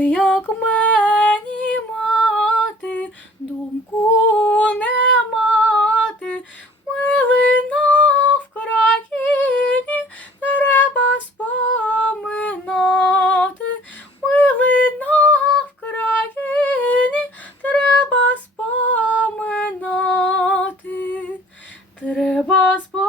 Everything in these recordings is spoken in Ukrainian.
Як мені мати, думку не мати, милина в країні треба споминати, милина в країні треба споминати, треба споминати.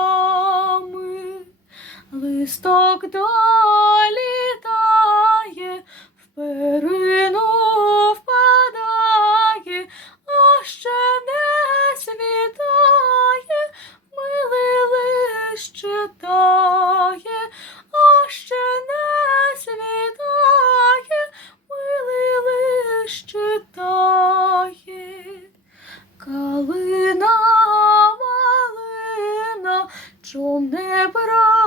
нами, листок долітає, в перину впадає, а ще не світає, ми лили ще Чом не брав.